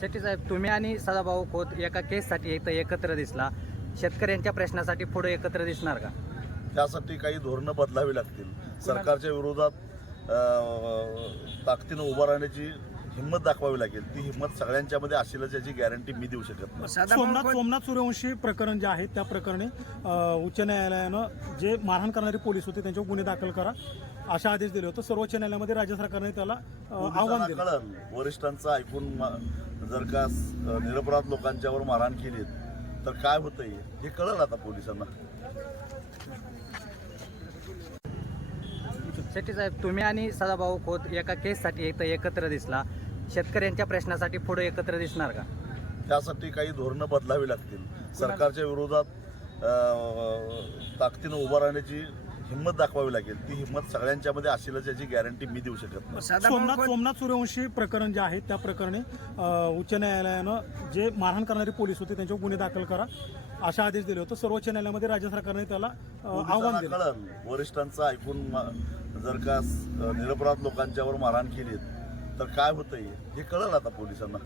शेट्टी साहेब, तुम्ही आणि सदाभाऊ खोत एका केससाठी इथं एकत्र दिसला. शेतकऱ्यांच्या प्रश्नासाठी पुढे एकत्र दिसणार का? त्यासाठी काही धोरणं बदलावी लागतील. सरकारच्या विरोधात ताकदीनं उभं राहण्याची हिंमत दाखवावी लागेल. ती हिंमत सगळ्यांच्यामध्ये असेलच याची गॅरंटी मी देऊ शकत नाही. सोमनाथ सूर्यवंशी प्रकरण जे आहे त्या प्रकरणी उच्च न्यायालयानं जे मारहाण करणारे पोलीस होते त्यांच्यावर गुन्हे दाखल करा अशा आदेश दिले होते. सर्वोच्च न्यायालयामध्ये राज्य सरकारने त्याला आव्हान दिलं. कळलं वरिष्ठांचं ऐकून जर का निरपराध लोकांच्यावर मारहाण केली तर काय होतंय हे कळलं आता पोलिसांना. शेट्टी साहेब, तुम्ही आणि सदाभाऊ खोत एका केससाठी इथं एकत्र दिसला. शेतकऱ्यांच्या प्रश्नासाठी पुढे एकत्र दिसणार का? त्यासाठी काही धोरणं बदलावी लागतील. सरकारच्या विरोधात ताकदीनं उभं राहण्याची हिंमत दाखवावी लागेल. ती हिंमत सगळ्यांच्यामध्ये असेलच याची गॅरंटी मी देऊ शकत नाही. सोमनाथ सूर्यवंशी प्रकरण जे आहे त्या प्रकरणी उच्च न्यायालयानं जे मारहाण करणारे पोलीस होते त्यांच्यावर गुन्हे दाखल करा अशा आदेश दिले होते. सर्वोच्च न्यायालयामध्ये राज्य सरकारने त्याला आव्हान दिलं. कळलं वरिष्ठांचं ऐकून जर का निरपराध लोकांच्यावर मारहाण केली तर काय होतंय हे कळलं आता पोलिसांना.